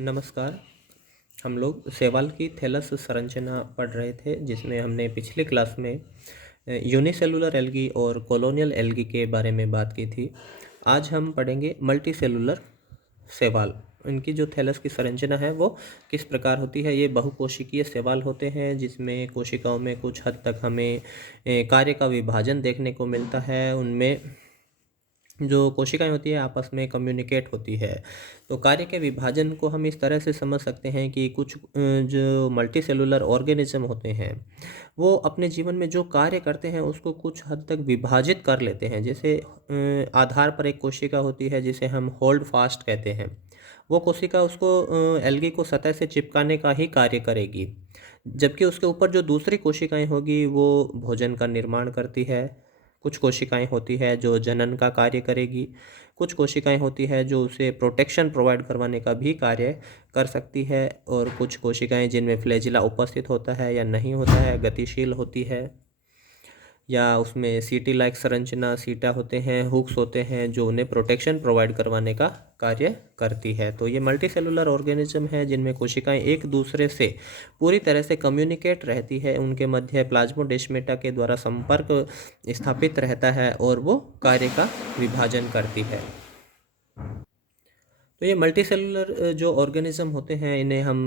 नमस्कार। हम लोग शैवाल की थैलस संरचना पढ़ रहे थे, जिसमें हमने पिछली क्लास में यूनिसेलुलर एल्गी और कॉलोनियल एल्गी के बारे में बात की थी। आज हम पढ़ेंगे मल्टीसेलुलर शैवाल। इनकी जो थैलस की संरचना है वो किस प्रकार होती है। ये बहुकोशिकीय शैवाल होते हैं, जिसमें कोशिकाओं में कुछ हद तक हमें कार्य का विभाजन देखने को मिलता है। उनमें जो कोशिकाएं होती है आपस में कम्युनिकेट होती है। तो कार्य के विभाजन को हम इस तरह से समझ सकते हैं कि कुछ जो मल्टी सेलुलर ऑर्गेनिज्म होते हैं वो अपने जीवन में जो कार्य करते हैं उसको कुछ हद तक विभाजित कर लेते हैं। जैसे आधार पर एक कोशिका होती है जिसे हम होल्ड फास्ट कहते हैं। वो कोशिका उसको एल्गी को सतह से चिपकाने का ही कार्य करेगी, जबकि उसके ऊपर जो दूसरी कोशिकाएं होगी वो भोजन का निर्माण करती है। कुछ कोशिकाएं होती है जो जनन का कार्य करेगी। कुछ कोशिकाएं होती है जो उसे प्रोटेक्शन प्रोवाइड करवाने का भी कार्य कर सकती है। और कुछ कोशिकाएं जिनमें फ्लैजिला उपस्थित होता है या नहीं होता है, गतिशील होती है, या उसमें सीटी लाइक संरचना, सीटा होते हैं, हुक्स होते हैं जो उन्हें प्रोटेक्शन प्रोवाइड करवाने का कार्य करती है। तो ये मल्टी सेलुलर ऑर्गेनिज्म है जिनमें कोशिकाएं एक दूसरे से पूरी तरह से कम्युनिकेट रहती है। उनके मध्य प्लाज्मोडेस्माटा के द्वारा संपर्क स्थापित रहता है और वो कार्य का विभाजन करती है। तो ये मल्टी सेलुलर जो ऑर्गेनिज्म होते हैं इन्हें हम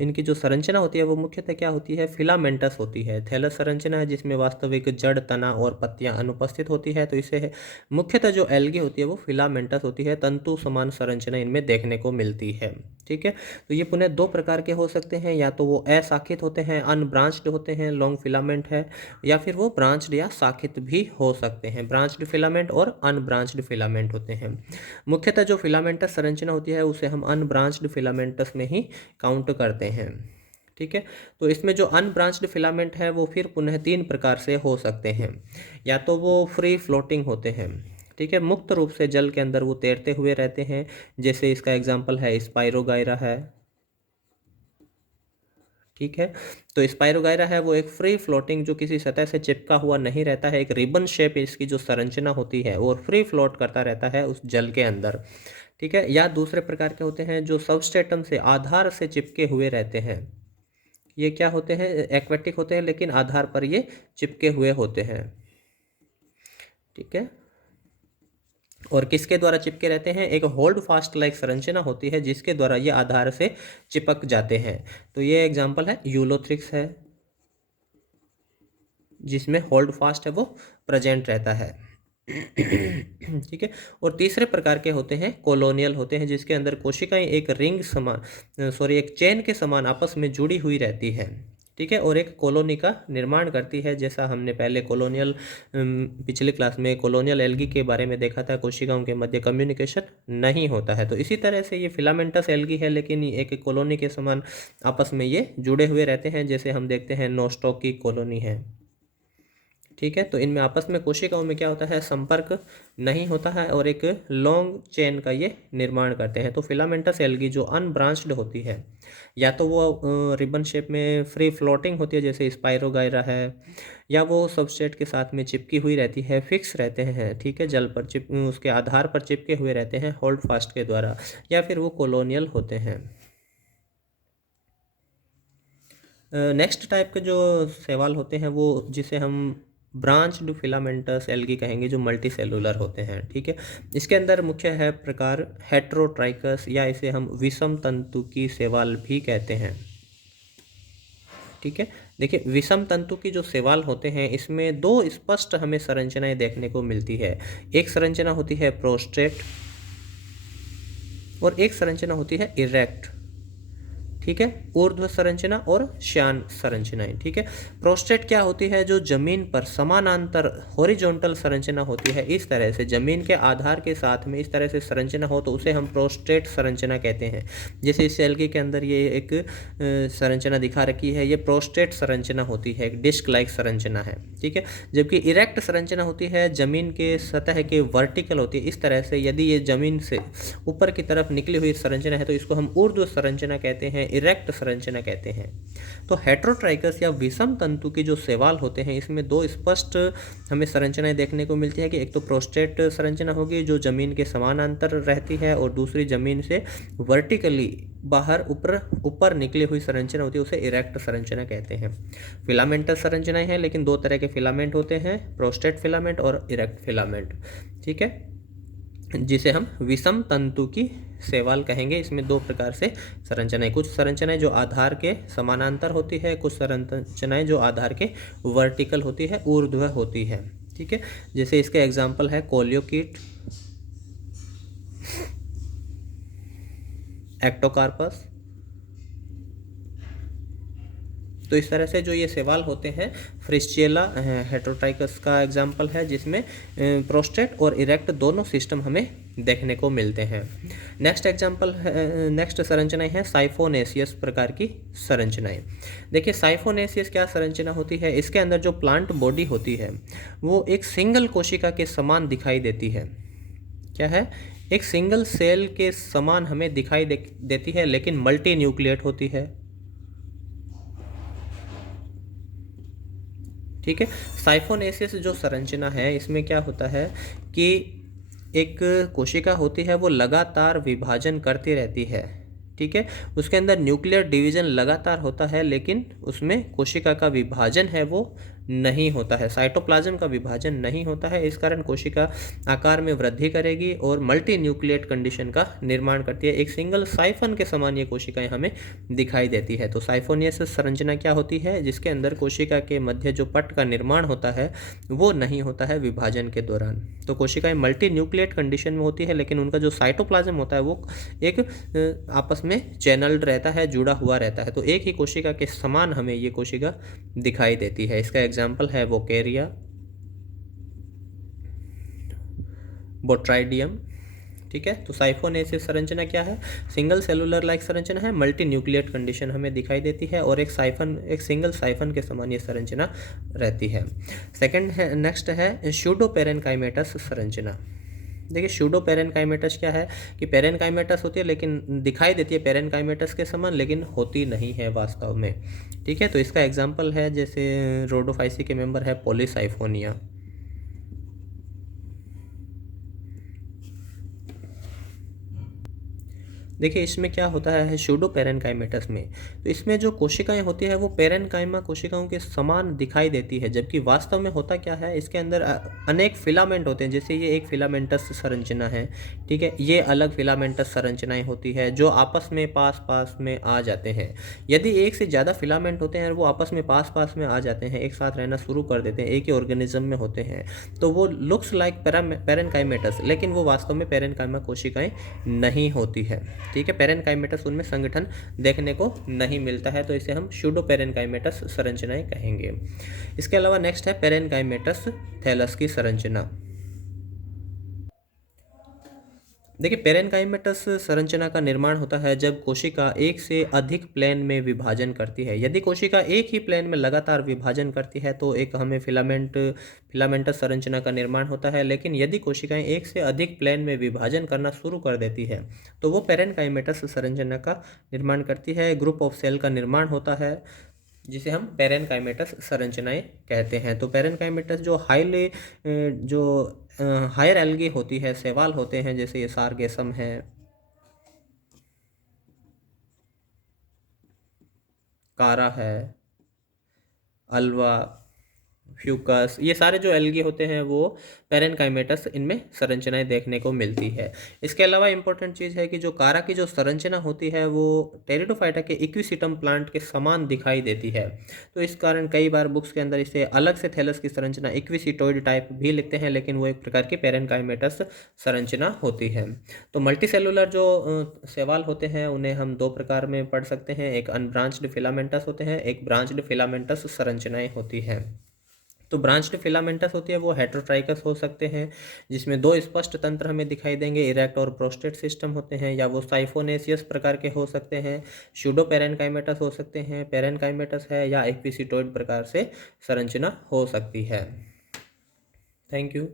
इनकी जो संरचना होती है वो मुख्यतः क्या होती है, फिलामेंटस होती है। थैलस संरचना है जिसमें वास्तविक जड़, तना और पत्तियां अनुपस्थित होती है। तो इसे मुख्यतः जो एल्गी होती है वो फिलामेंटस होती है। तंतु समान संरचना इनमें देखने को मिलती है। ठीक है, तो ये पुनः दो प्रकार के हो सकते हैं, या तो वो अशाखित होते हैं, अनब्रांच्ड होते हैं, लॉन्ग फिलामेंट है, या फिर वो ब्रांच्ड या शाखित भी हो सकते हैं। ब्रांच्ड फिलामेंट और अनब्रांच्ड फिलामेंट होते हैं। मुख्यतः जो फिलामेंटस संरचना होती है उसे हम अनब्रांच्ड फिलामेंटस में ही काउंट करते हैं। ठीक है, तो इसमें जो अनब्रांच्ड फिलामेंट है वो फिर पुनः तीन प्रकार से हो सकते हैं। या तो वो फ्री फ्लोटिंग होते हैं, ठीक है, मुक्त रूप से जल के अंदर वो तैरते हुए रहते हैं। जैसे इसका एग्जांपल है स्पाइरोगायरा है। ठीक है, तो स्पाइरोगायरा है वो एक फ्री फ्लोटिंग, जो किसी सतह से चिपका हुआ नहीं रहता है, एक रिबन शेप इसकी जो संरचना होती है और फ्री फ्लोट करता रहता है उस जल के अंदर। ठीक है, या दूसरे प्रकार के होते हैं जो सबस्ट्रेटम से, आधार से चिपके हुए रहते हैं। ये क्या होते हैं, एक्वेटिक होते हैं लेकिन आधार पर ये चिपके हुए होते हैं। ठीक है, और किसके द्वारा चिपके रहते हैं, एक होल्ड फास्ट लाइक संरचना होती है जिसके द्वारा ये आधार से चिपक जाते हैं। तो ये एग्जांपल है यूलोथ्रिक्स है, जिसमें होल्ड फास्ट है वो प्रेजेंट रहता है। ठीक है, और तीसरे प्रकार के होते हैं कॉलोनियल होते हैं, जिसके अंदर कोशिकाएं एक रिंग समान एक चेन के समान आपस में जुड़ी हुई रहती है। ठीक है, और एक कॉलोनी का निर्माण करती है। जैसा हमने पहले पिछली क्लास में कॉलोनियल एल्गी के बारे में देखा था, कोशिकाओं के मध्य कम्युनिकेशन नहीं होता है। तो इसी तरह से ये फिलामेंटस एल्गी है, लेकिन एक कॉलोनी के समान आपस में ये जुड़े हुए रहते हैं। जैसे हम देखते हैं नोस्टॉक की कॉलोनी है। ठीक है, तो इनमें आपस में कोशिकाओं में क्या होता है, संपर्क नहीं होता है और एक लॉन्ग चेन का ये निर्माण करते हैं। तो फिलामेंटस एल्गी जो अनब्रांच्ड होती है, या तो वो रिबन शेप में फ्री फ्लोटिंग होती है जैसे स्पाइरोगायरा है, या वो सबस्ट्रेट के साथ में चिपकी हुई रहती है, फिक्स रहते हैं। ठीक है, जल पर उसके आधार पर चिपके हुए रहते हैं होल्ड फास्ट के द्वारा, या फिर वो कॉलोनियल होते हैं। नेक्स्ट टाइप के जो शैवाल होते हैं वो जिसे हम ब्रांच्ड फिलामेंटस एल्गी कहेंगे, जो मल्टी सेलुलर होते हैं। ठीक है, इसके अंदर मुख्य है प्रकार हेट्रोट्राइकस, या इसे हम विषम तंतु की शैवाल भी कहते हैं। ठीक है, देखिए विषम तंतु की जो शैवाल होते हैं इसमें दो स्पष्ट हमें संरचनाएं देखने को मिलती है। एक संरचना होती है प्रोस्ट्रेट और एक संरचना होती है इरेक्ट। ठीक है, ऊर्ध्व संरचना और श्यान संरचनाएं। ठीक है, प्रोस्टेट क्या होती है, जो जमीन पर समानांतर हॉरिजॉन्टल संरचना होती है। इस तरह से जमीन के आधार के साथ में इस तरह से संरचना हो तो उसे हम प्रोस्टेट संरचना कहते हैं। जैसे इस एल्गी के अंदर ये एक संरचना दिखा रखी है, ये प्रोस्टेट संरचना होती है, एक डिस्क लाइक संरचना है। ठीक है, जबकि इरेक्ट संरचना होती है जमीन के सतह के वर्टिकल होती है। इस तरह से यदि ये जमीन से ऊपर की तरफ निकली हुई संरचना है तो इसको हम ऊर्ध्व संरचना कहते हैं, इरेक्ट संरचना कहते हैं। तो हेट्रोट्राइकस या विषम तंतु के जो शैवाल होते हैं इसमें दो स्पष्ट हमें संरचनाएं देखने को मिलती है कि एक तो प्रोस्टेट संरचना होगी जो जमीन के समानांतर रहती है, और दूसरी जमीन से वर्टिकली बाहर ऊपर ऊपर निकली हुई संरचना होती है उसे इरेक्ट संरचना कहते हैं। फिलामेंटस संरचनाएं हैं, लेकिन दो तरह के फिलामेंट होते हैं, प्रोस्टेट फिलामेंट और इरेक्ट फिलामेंट। ठीक है, जिसे हम विषम तंतु की शैवाल कहेंगे। इसमें दो प्रकार से संरचनाएं, कुछ संरचनाएं जो आधार के समानांतर होती है, कुछ संरचनाएं जो आधार के वर्टिकल होती है, ऊर्ध्व होती है। ठीक है, जैसे इसके एग्जाम्पल है कोलियोकीट, एक्टोकार्पस। तो इस तरह से जो ये शैवाल होते हैं, फ्रिस्चेला हेटरोट्राइकस का एग्जाम्पल है, जिसमें प्रोस्टेट और इरेक्ट दोनों सिस्टम हमें देखने को मिलते हैं। नेक्स्ट एग्जाम्पल नेक्स्ट संरचनाएं हैं साइफोनेसियस प्रकार की संरचनाएं। देखिए साइफोनेसियस क्या संरचना होती है, इसके अंदर जो प्लांट बॉडी होती है वो एक सिंगल कोशिका के समान दिखाई देती है। क्या है, एक सिंगल सेल के समान हमें दिखाई देती है, लेकिन मल्टी न्यूक्लिएट होती है। ठीक है, साइफोनेसिस जो संरचना है इसमें क्या होता है कि एक कोशिका होती है वो लगातार विभाजन करती रहती है। ठीक है, उसके अंदर न्यूक्लियर डिवीजन लगातार होता है, लेकिन उसमें कोशिका का विभाजन है वो नहीं होता है, साइटोप्लाज्म का विभाजन नहीं होता है। इस कारण कोशिका आकार में वृद्धि करेगी और मल्टी न्यूक्लिएट कंडीशन का निर्माण करती है। एक सिंगल साइफन के समान ये कोशिकाएं हमें दिखाई देती है। तो साइफोनियस संरचना क्या होती है, जिसके अंदर कोशिका के मध्य जो पट का निर्माण होता है वो नहीं होता है विभाजन के दौरान। तो कोशिकाएं मल्टी न्यूक्लिएट कंडीशन में होती है, लेकिन उनका जो साइटोप्लाज्म होता है वो एक आपस में चैनल्ड रहता है, जुड़ा हुआ रहता है। तो एक ही कोशिका के समान हमें ये कोशिका दिखाई देती है। इसका एग्जाम्पल है वोकेरिया, बोट्राइडियम। ठीक है, तो साइफोनेसिस संरचना क्या है, सिंगल सेलुलर लाइक संरचना है, मल्टी न्यूक्लिएट कंडीशन हमें दिखाई देती है और एक सिंगल साइफन के समान ये संरचना रहती है। सेकंड है, नेक्स्ट है स्यूडो पेरेनकाइमेटस संरचना। देखिए स्यूडो पेरेनकाइमेटस क्या है कि पेरेनकाइमेटस होती है लेकिन दिखाई देती है पेरेनकाइमेटस के समान, लेकिन होती नहीं है वास्तव में। ठीक है, तो इसका एग्जाम्पल है जैसे रोडोफाइसी के मेंबर है पॉलीसाइफोनिया। देखिए इसमें क्या होता है स्यूडो पेरेनकाइमेटस में, तो इसमें जो कोशिकाएं होती है वो पेरेनकाइमा कोशिकाओं के समान दिखाई देती है, जबकि वास्तव में होता क्या है, इसके अंदर अनेक फिलामेंट होते हैं। जैसे ये एक फिलामेंटस संरचना है। ठीक है, ये अलग फिलामेंटस संरचनाएं होती है जो आपस में पास पास में आ जाते हैं। यदि एक से ज़्यादा फिलामेंट होते हैं वो आपस में पास पास में आ जाते हैं, एक साथ रहना शुरू कर देते हैं, एक ही ऑर्गेनिज्म में होते हैं, तो वो लुक्स लाइक पेरेनकाइमेटस, लेकिन वो वास्तव में पेरेनकाइमा कोशिकाएं नहीं होती है। ठीक है, पेरेनकाइमेटस उनमें संगठन देखने को नहीं मिलता है, तो इसे हम स्यूडो पेरेनकाइमेटस संरचनाएं कहेंगे। इसके अलावा नेक्स्ट है पेरेनकाइमेटस थैलस की संरचना। देखिए पेरेनकाइमेटस संरचना का निर्माण होता है जब कोशिका एक से अधिक प्लेन में विभाजन करती है। यदि कोशिका एक ही प्लेन में लगातार विभाजन करती है तो एक हमें फिलामेंटस संरचना का निर्माण होता है, लेकिन यदि कोशिकाएं एक से अधिक प्लेन में विभाजन करना शुरू कर देती है तो वो पेरेनकाइमेटस संरचना का निर्माण करती है। ग्रुप ऑफ सेल का निर्माण होता है जिसे हम पेरेनकाइमेटस संरचनाएं कहते हैं। तो पेरेनकाइमेटस जो हायर एल्गी होती है, शैवाल होते हैं, जैसे ये सारगेसम है, कारा है, अल्वा, फ्यूकस, ये सारे जो एल्गी होते हैं वो पेरेनकाइमेटस इनमें संरचनाएं देखने को मिलती है। इसके अलावा इंपॉर्टेंट चीज़ है कि जो कारा की जो संरचना होती है वो टेरिडोफाइटा के इक्विसिटम प्लांट के समान दिखाई देती है। तो इस कारण कई बार बुक्स के अंदर इसे अलग से थैलस की संरचना इक्विसिटोइड टाइप भी लिखते हैं, लेकिन वो एक प्रकार की पेरेनकाइमेटस संरचना होती है। तो मल्टीसेलुलर जो शैवाल होते हैं उन्हें हम दो प्रकार में पढ़ सकते हैं, एक अनब्रांच्ड फिलामेंटस होते हैं, एक ब्रांच्ड फिलामेंटस संरचनाएं होती हैं। तो ब्रांच्ड फिलामेंटस होती है वो हेटरोट्राइकस हो सकते हैं, जिसमें दो स्पष्ट तंत्र हमें दिखाई देंगे, इरेक्ट और प्रोस्टेट सिस्टम होते हैं, या वो साइफोनेसियस प्रकार के हो सकते हैं, स्यूडो पेरेनकाइमेटस हो सकते हैं, पेरेनकाइमेटस है, या एक्विसिटोइड प्रकार से संरचना हो सकती है। Thank you.